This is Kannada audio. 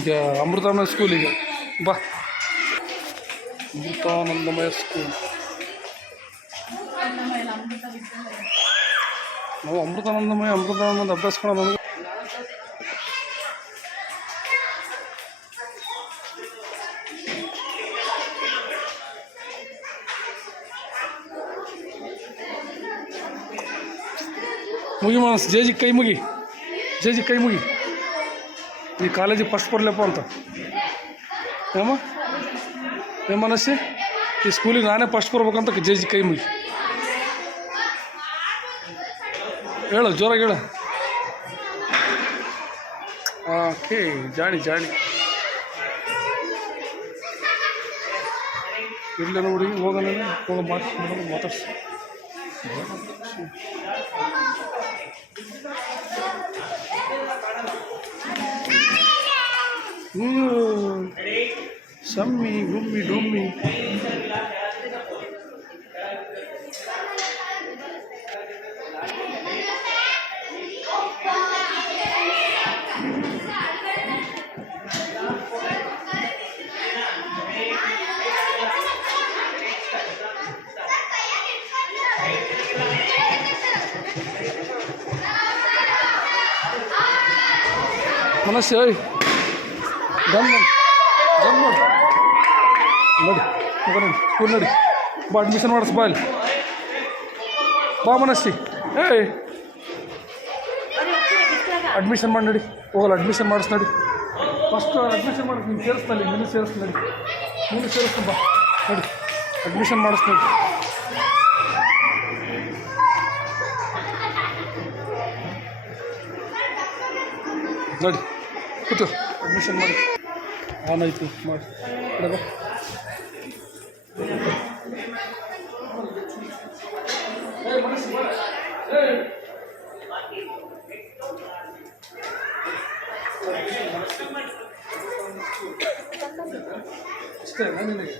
ಈಗ ಅಮೃತಾನಂದ ಸ್ಕೂಲಿಗೆ ಬಾ. ಅಮೃತಾನಂದಮಯ ಸ್ಕೂಲ್. ನಾವು ಅಮೃತಾನಂದ ಅಭ್ಯಾಸ ನಮಗೆ ಮುಗಿ ಮಾನಸ್ ಜೇಜಿ ಕೈ ಮುಗಿ ಈ ಕಾಲೇಜಿಗೆ ಫಸ್ಟ್ ಬರಲಪ್ಪ ಅಂತ ಏ ಮನಸ್ಸಿ ಈ ಸ್ಕೂಲಿಗೆ ನಾನೇ ಫಸ್ಟ್ ಬರ್ಬೇಕಂತ ಜೇಜಿ ಕೈ ಮುಗಿ ಹೇಳು ಜೋರಾಗಿ ಹೇಳು. ಓಕೆ ಜಾಣಿ ಇರ್ಲೇನೋ ಹುಡುಗಿ ಹೋಗೋಣ ಮಾತಾಡ್ಸಿ. ಸಮ್ಮಿ ಗುಮ್ಮಿ ಡುಮ್ಮಿ ಮನಸ್ಸು ಓಯ್ ಗನ್ ನೋಡಿ ಸ್ಕೂಲ್ ನೋಡಿ ಬಾ ಅಡ್ಮಿಷನ್ ಮಾಡಿಸ್ ಬಾ ಇಲ್ಲಿ ಬಾ ಮನಸ್ಸಿ. ಏಯ್ ಅಡ್ಮಿಷನ್ ಮಾಡಿ ನಡಿ ಹೋಗಲ್ಲ ಅಡ್ಮಿಷನ್ ಮಾಡಿಸ್ ನಡಿ ಫಸ್ಟ್ ಅಡ್ಮಿಷನ್ ಮಾಡಿಸ್ ನೀನು ಸೇರಿಸ್ನಲ್ಲಿ ನೀನು ಸೇರಿಸ್ತು ಬಾ ನಡಿ ಅಡ್ಮಿಷನ್ ಮಾಡಿಸ್ ನಡಿ ಕೂತು ಅಡ್ಮಿಷನ್ ಮಾಡಿ ಆನ್ ಆಯಿತು ಮಾಡಿ ಬಾ. ಅಷ್ಟೇ ನಿನಗೆ